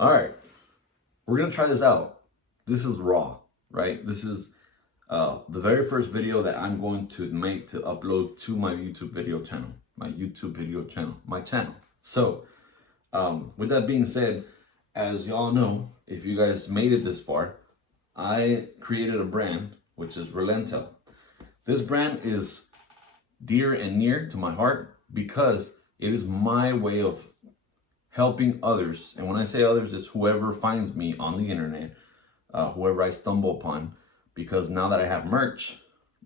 All right, we're gonna try this out. This is raw, right? This is the very first video that I'm going to make to upload to my YouTube video channel, my channel. So, with that being said, as y'all know, if you guys made it this far, I created a brand which is Relento. This brand is dear and near to my heart because it is my way of helping others. And when I say others, it's whoever finds me on the internet, whoever I stumble upon. Because now that I have merch,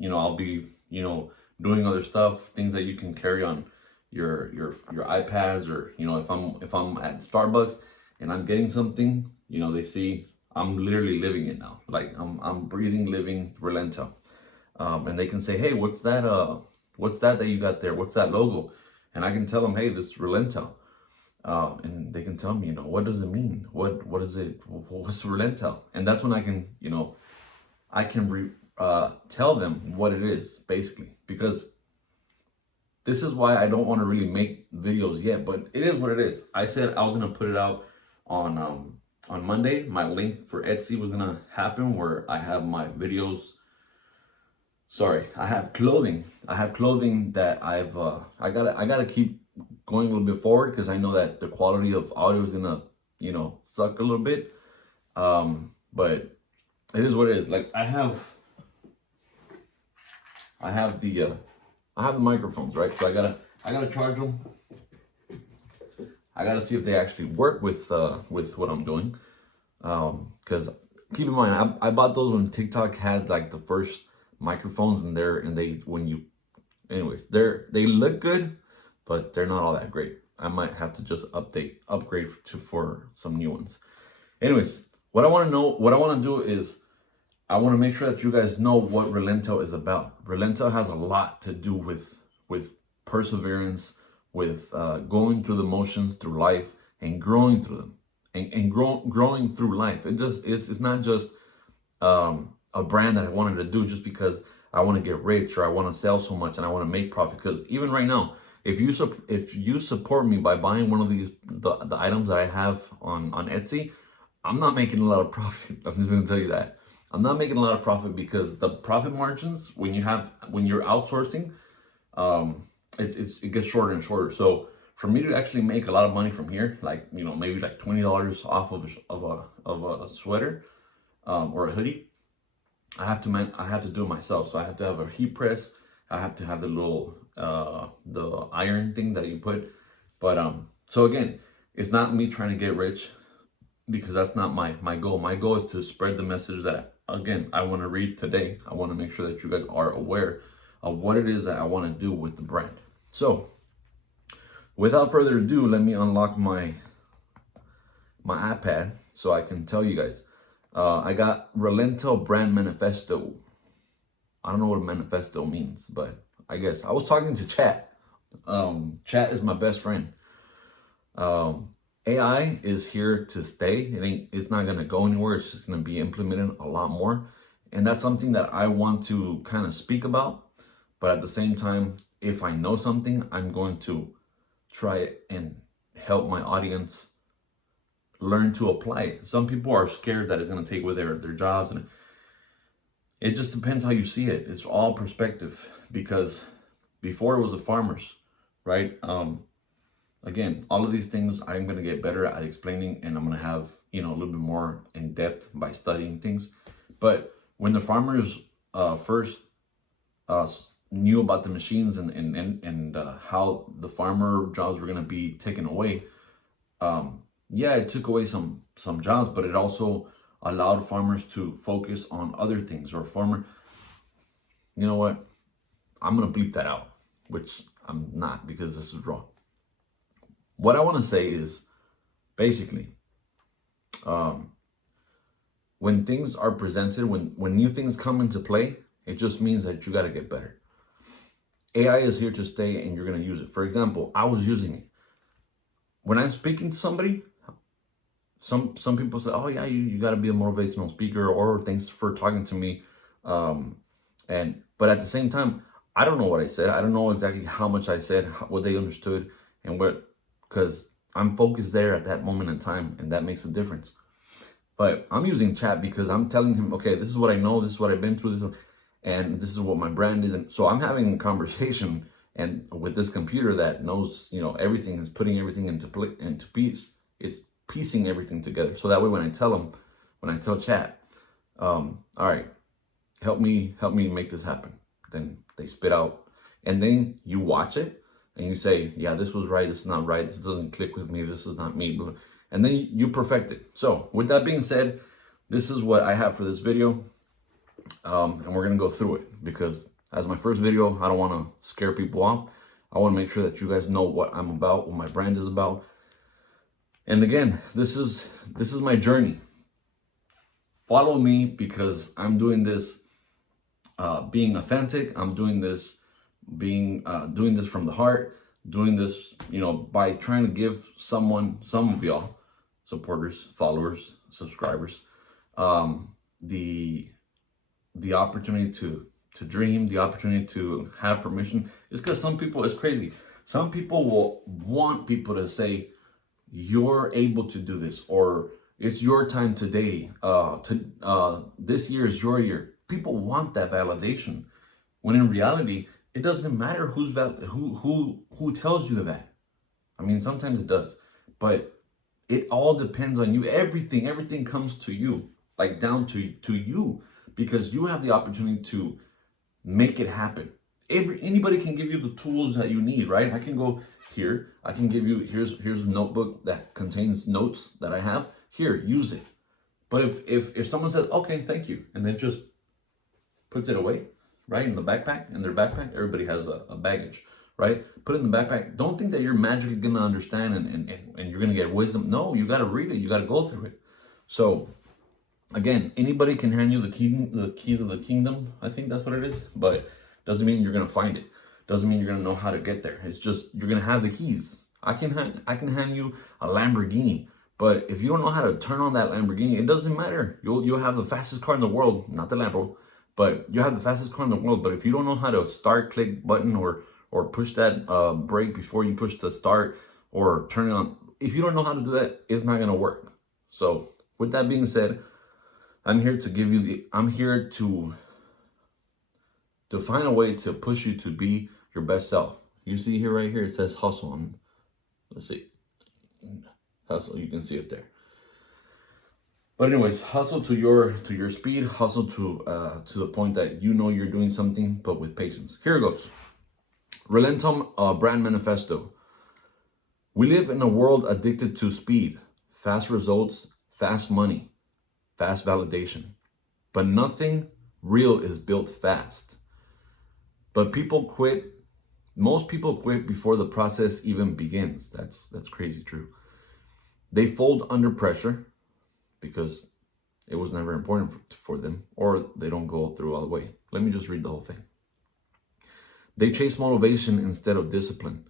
I'll be, doing other stuff, things that you can carry on your iPads, or if I'm at Starbucks and I'm getting something, they see I'm literally living it now. Like I'm breathing, living Relento. And they can say, hey, what's that you got there? What's that logo? And I can tell them, hey, this is Relento. And they can tell me, what does it mean? What is it? What's Relento? And that's when I can, tell them what it is, basically. Because this is why I don't want to really make videos yet, but it is what it is. I said I was gonna put it out on Monday. My link for Etsy was gonna happen, where I have my videos. Sorry, I have clothing. I have clothing that I gotta keep going a little bit forward, because I know that the quality of audio is gonna, suck a little bit. But it is what it is. Like I have the microphones, right? So I gotta charge them. I gotta see if they actually work with what I'm doing. Because keep in mind, I bought those when TikTok had like the first microphones, and they look good, but they're not all that great. I might have to just upgrade for some new ones. Anyways, what I want to do is I want to make sure that you guys know what Relento is about. Relento has a lot to do with perseverance, with going through the motions through life and growing through them, and growing through life. It's not just a brand that I wanted to do just because I want to get rich, or I want to sell so much and I want to make profit. Because even right now, if you support me by buying one of the items that I have on Etsy, I'm not making a lot of profit. I'm just gonna tell you that. I'm not making a lot of profit, because the profit margins when you're outsourcing, it gets shorter and shorter. So for me to actually make a lot of money from here, like maybe like $20 off of a sweater, or a hoodie, I have to do it myself. So I have to have a heat press. I have to have the little the iron thing that you put. But so again, it's not me trying to get rich, because that's not my goal. My goal is to spread the message that, again, I want to read today. I want to make sure that you guys are aware of what it is that I want to do with the brand. So without further ado, let me unlock my iPad so I can tell you guys. I got Relento Brand Manifesto. I don't know what manifesto means, but I guess I was talking to Chat. Chat is my best friend. AI is here to stay. It's not gonna go anywhere. It's just gonna be implemented a lot more, and that's something that I want to kind of speak about. But at the same time, if I know something, I'm going to try it and help my audience learn to apply it. Some people are scared that it's gonna take away their jobs, and it just depends how you see it. It's all perspective, because before it was the farmers, right? Again, all of these things I'm going to get better at explaining, and I'm going to have, a little bit more in depth by studying things. But when the farmers first knew about the machines and how the farmer jobs were going to be taken away, yeah, it took away some jobs, but it also allowed farmers to focus on other things. Or you know what? I'm going to bleep that out, which I'm not, because this is wrong. What I want to say is, basically, when things are presented, when new things come into play, it just means that you got to get better. AI is here to stay, and you're going to use it. For example, I was using it. When I'm speaking to somebody, some people say, oh yeah, you got to be a motivational speaker, or thanks for talking to me. But at the same time, I don't know what I said. I don't know exactly how much I said, what they understood, and because I'm focused there at that moment in time, and that makes a difference. But I'm using chat because I'm telling him, okay, this is what I know, this is what I've been through, and this is what my brand is. And so I'm having a conversation and with this computer that knows, everything, is putting everything into piece. It's piecing everything together. So that way when I tell chat, all right, help me make this happen. Then they spit out, and then you watch it and you say, yeah, this was right, this is not right, this doesn't click with me, this is not me, and then you perfect it. So with that being said, this is what I have for this video, and we're gonna go through it because as my first video, I don't want to scare people off. I want to make sure that you guys know what I'm about, what my brand is about. And again, this is my journey. Follow me because I'm doing this being authentic. I'm doing this doing this from the heart, doing this, by trying to give some of y'all, supporters, followers, subscribers, the opportunity to dream, the opportunity to have permission. It's because some people, it's crazy. Some people will want people to say, you're able to do this, or it's your time today. This year is your year. People want that validation, when in reality, it doesn't matter who tells you that. I mean, sometimes it does, but it all depends on you. Everything comes to you, like down to you, because you have the opportunity to make it happen. Anybody can give you the tools that you need, right? I can go here. I can give you, here's a notebook that contains notes that I have. Here, use it. But if someone says, okay, thank you, and then just puts it away, right, in the backpack, in their backpack, everybody has a baggage, right? Put it in the backpack. Don't think that you're magically gonna understand and you're gonna get wisdom. No, you gotta read it. You gotta go through it. So again, anybody can hand you the keys of the kingdom. I think that's what it is, but doesn't mean you're gonna find it. Doesn't mean you're gonna know how to get there. It's just you're gonna have the keys. I can hand you a Lamborghini, but if you don't know how to turn on that Lamborghini, it doesn't matter. You'll have the fastest car in the world, not the Lambo, but you have the fastest car in the world. But if you don't know how to start, click button, or push that brake before you push the start, or turn it on, if you don't know how to do that, it's not gonna work. So with that being said, I'm here to find a way to push you to be your best self. You see here, right here, it says hustle. Let's see, hustle. You can see it there. But anyways, hustle to your speed. Hustle to the point that you're doing something, but with patience. Here it goes. Relentum brand manifesto. We live in a world addicted to speed, fast results, fast money, fast validation. But nothing real is built fast. But most people quit before the process even begins. That's crazy true. They fold under pressure because it was never important for them, or they don't go through all the way. Let me just read the whole thing. They chase motivation instead of discipline.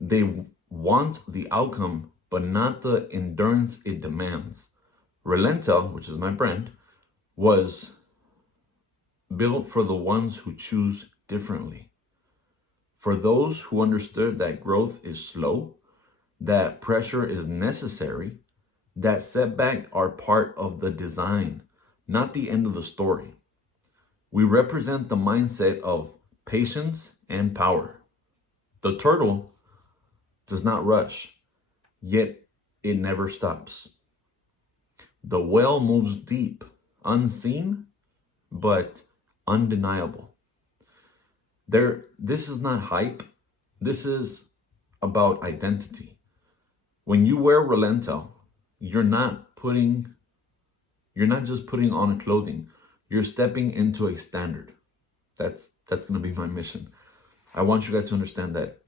They want the outcome, but not the endurance it demands. Relenta, which is my brand, was built for the ones who choose differently. For those who understood that growth is slow, that pressure is necessary, that setbacks are part of the design, not the end of the story. We represent the mindset of patience and power. The turtle does not rush, yet it never stops. The whale moves deep, unseen, but undeniable. This is not hype. This is about identity. When you wear Relenta, you're not just putting on clothing. You're stepping into a standard. That's going to be my mission. I want you guys to understand that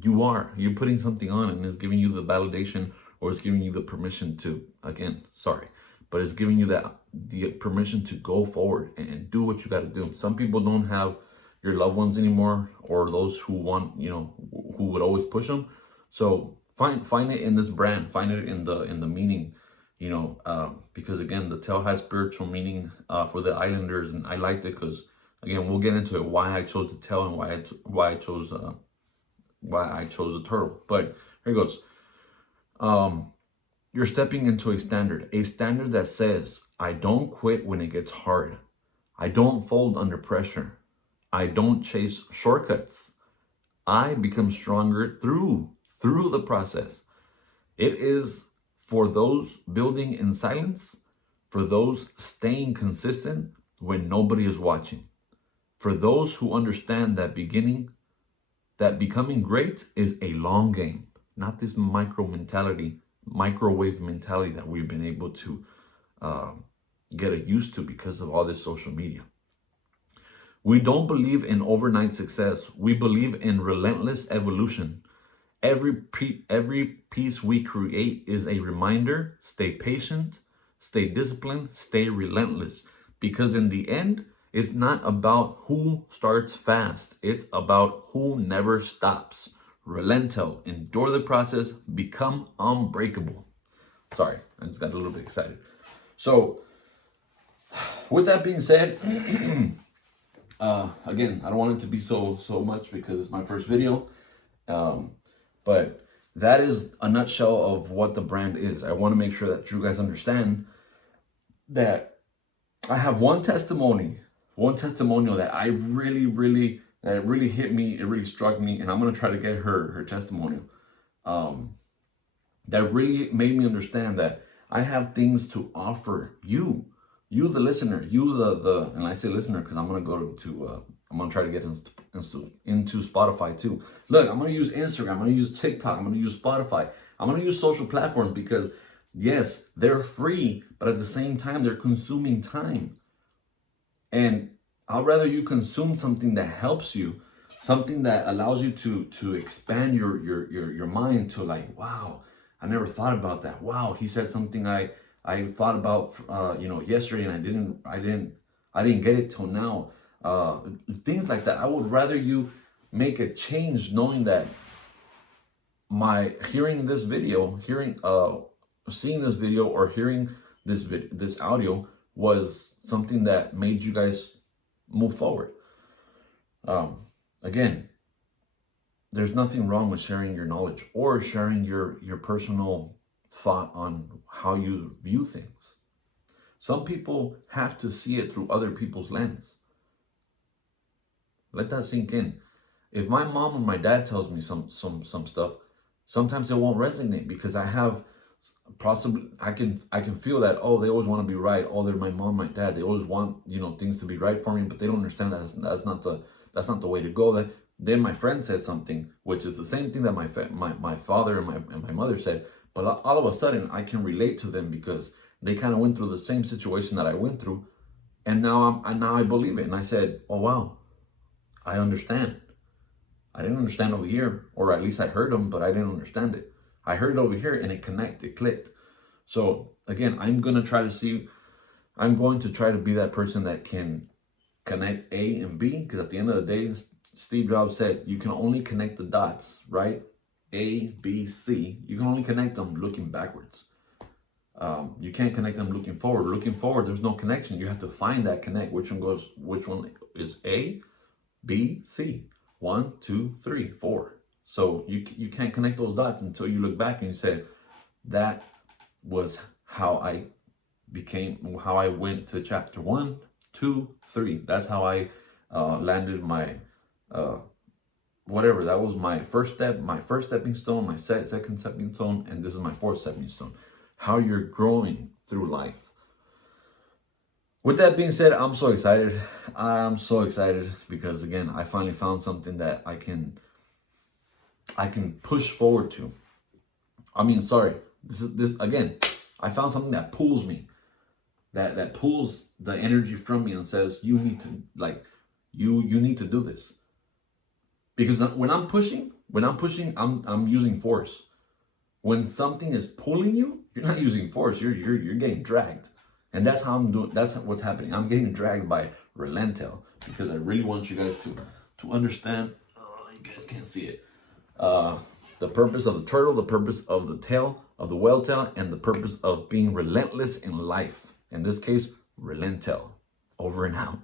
you're putting something on, and it's giving you the validation, or it's giving you the permission to, but it's giving you the permission to go forward and do what you got to do. Some people don't have your loved ones anymore, or those who want, who would always push them. So find it in this brand, find it in the meaning, because again, the tail has spiritual meaning for the islanders, and I liked it because, again, we'll get into it, why I chose the tail and why I chose the turtle. But here it goes. you're stepping into a standard that says, I don't quit when it gets hard. I don't fold under pressure. I don't chase shortcuts. I become stronger through the process. It is for those building in silence, for those staying consistent when nobody is watching, for those who understand that becoming great is a long game, not this microwave mentality that we've been able to get used to because of all this social media. We don't believe in overnight success. We believe in relentless evolution. Every piece we create is a reminder. Stay patient, stay disciplined, stay relentless. Because in the end, it's not about who starts fast. It's about who never stops. Relento, endure the process, become unbreakable. Sorry, I just got a little bit excited. So, with that being said, again, I don't want it to be so much because it's my first video. But that is a nutshell of what the brand is. I want to make sure that you guys understand that I have one testimonial that that really hit me, it really struck me, and I'm gonna try to get her testimonial. That really made me understand that I have things to offer you, the listener, and I say listener because I'm gonna go to I'm gonna try to get into Spotify too. Look, I'm gonna use Instagram, I'm gonna use TikTok, I'm gonna use Spotify, I'm gonna use social platforms because yes, they're free, but at the same time, they're consuming time. And I'd rather you consume something that helps you, something that allows you to expand your mind to like, wow, I never thought about that. Wow, he said something I thought about yesterday and I didn't get it till now. Things like that. I would rather you make a change knowing that seeing this video or hearing this audio was something that made you guys move forward. Again, there's nothing wrong with sharing your knowledge or sharing your personal thought on how you view things. Some people have to see it through other people's lens. Let that sink in. If my mom or my dad tells me some stuff, sometimes it won't resonate because I have possibly I can feel that, oh, they always want to be right. Oh, they're my mom, my dad. They always want things to be right for me, but they don't understand that that's not the way to go. That then my friend says something, which is the same thing that my father and my mother said, but all of a sudden I can relate to them because they kind of went through the same situation that I went through, and now I believe it. And I said, oh wow, I understand. I didn't understand over here, or at least I heard them, but I didn't understand it. I heard it over here and it clicked. So again, I'm going to try to be that person that can connect A and B, because at the end of the day, Steve Jobs said, you can only connect the dots, right? A, B, C. You can only connect them looking backwards. You can't connect them looking forward. Looking forward, there's no connection. You have to find that connect. Which one is A, B, C? 1, 2, 3, 4. So you can't connect those dots until you look back and you say, that was how I went to chapter 1, 2, 3. That's how I landed my whatever. That was my first stepping stone, my second stepping stone, and this is my fourth stepping stone. How you're growing through life. With that being said, I'm so excited. I'm so excited because again, I finally found something that I can push forward to. This again, I found something that pulls me, that pulls the energy from me and says, you need to you need to do this. Because when I'm pushing, I'm using force. When something is pulling you, you're not using force. You're getting dragged, and that's how I'm doing. That's what's happening. I'm getting dragged by Relento because I really want you guys to understand. Oh, you guys can't see it. The purpose of the turtle, the purpose of the tail, of the whale tail, and the purpose of being relentless in life. In this case, Relento. Over and out.